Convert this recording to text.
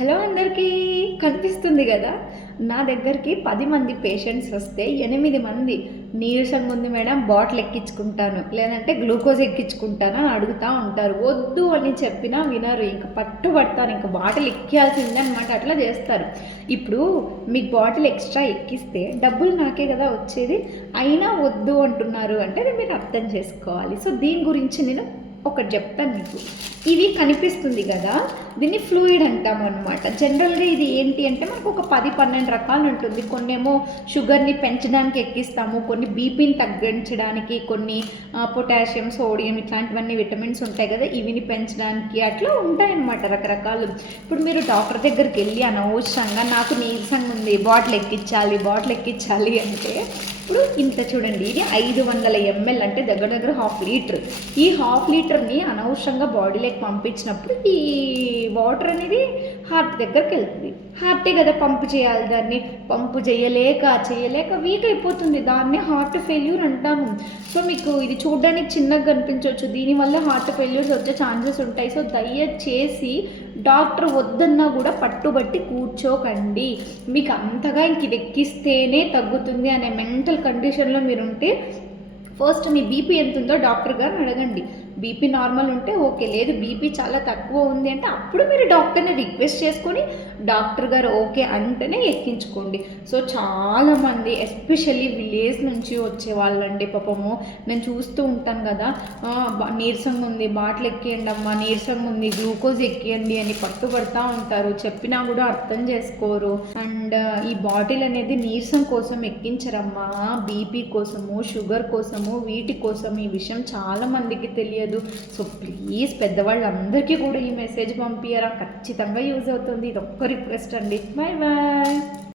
Hello అందరికీ కనిపిస్తుంది కదా. నా దగ్గరికి 10 మంది పేషెంట్స్ వస్తే 8 మంది నీరసంగా ఉంది మేడం, బాటిల్ ఎక్కించుకుంటాను లేదంటే గ్లూకోజ్ ఎక్కించుకుంటాను అని అడుగుతూ ఉంటారు. వద్దు అని చెప్పినా వినరు, ఇంక పట్టుబడతారు, ఇంక బాటిల్ ఎక్కియాల్సిందే అనమాట. అట్లా చేస్తారు. ఇప్పుడు మీకు బాటిల్ ఎక్స్ట్రా ఎక్కిస్తే డబ్బులు నాకే కదా వచ్చేది, అయినా వద్దు అంటున్నారు అంటే మీరు అర్థం చేసుకోవాలి. సో దీని గురించి నేను ఒకటి చెప్తాను మీకు. ఇది కనిపిస్తుంది కదా, దీన్ని ఫ్లూయిడ్ అంటాము అనమాట. జనరల్గా ఇది ఏంటి అంటే మనకు ఒక 10-12 రకాలు ఉంటుంది. కొన్ని ఏమో షుగర్ని పెంచడానికి ఎక్కిస్తాము, కొన్ని బీపీని తగ్గించడానికి, కొన్ని పొటాషియం, సోడియం ఇట్లాంటివన్నీ విటమిన్స్ ఉంటాయి కదా, ఇవిని పెంచడానికి అట్లా ఉంటాయన్నమాట రకరకాలు. ఇప్పుడు మీరు డాక్టర్ దగ్గరికి వెళ్ళి అనవసరంగా నాకు నీరసంగా ఉంది బాటిల్ ఎక్కించాలి అంటే ఇప్పుడు ఇంత చూడండి, ఇది 500 ml అంటే దగ్గర 1/2 లీటర్. ఈ 1/2 లీటర్ని అనవసరంగా బాడీలోకి పంపించినప్పుడు ఈ వాటర్ అనేది హార్ట్ దగ్గరికి వెళ్తుంది. హార్టే కదా పంపు చేయాలి, దాన్ని పంపు చేయలేక వీక్ అయిపోతుంది. దాన్ని హార్ట్ ఫెయిల్యూర్ అంటాము. సో మీకు ఇది చూడడానికి చిన్నగా కనిపించవచ్చు, దీనివల్ల హార్ట్ ఫెయిల్యూర్స్ వచ్చే ఛాన్సెస్ ఉంటాయి. సో దయచేసి డాక్టర్ వద్దన్నా కూడా పట్టుబట్టి కూర్చోకండి. మీకు అంతగా ఇంక ఇది ఎక్కిస్తేనే తగ్గుతుంది అనే మెంటల్ కండిషన్లో మీరు ఉంటే ఫస్ట్ మీ బీపీ ఎంత ఉందో డాక్టర్ గారిని అడగండి. బీపీ నార్మల్ ఉంటే ఓకే, లేదు బీపీ చాలా తక్కువ ఉంది అంటే అప్పుడు మీరు డాక్టర్ని రిక్వెస్ట్ చేసుకొని డాక్టర్ గారు ఓకే అంటేనే ఎక్కించుకోండి. సో చాలామంది ఎస్పెషల్లీ విలేజ్ నుంచి వచ్చే వాళ్ళండి పాపము, నేను చూస్తూ ఉంటాను కదా, నీరసంగా ఉంది బాటిల్ ఎక్కియండి అమ్మా, నీరసంగా ఉంది గ్లూకోజ్ ఎక్కియండి అని పట్టుబడతా ఉంటారు. చెప్పినా కూడా అర్థం చేసుకోరు. అండ్ ఈ బాటిల్ అనేది నీరసం కోసం ఎక్కించరమ్మా, బీపీ కోసము, షుగర్ కోసము, వీటి కోసం. ఈ విషయం చాలా మందికి తెలియదు. సో ప్లీజ్ పెద్దవాళ్ళందరికీ కూడా ఈ మెసేజ్ పంపియరా, ఖచ్చితంగా యూజ్ అవుతుంది. ఇది ఒక్క రిక్వెస్ట్ అండి. Bye bye.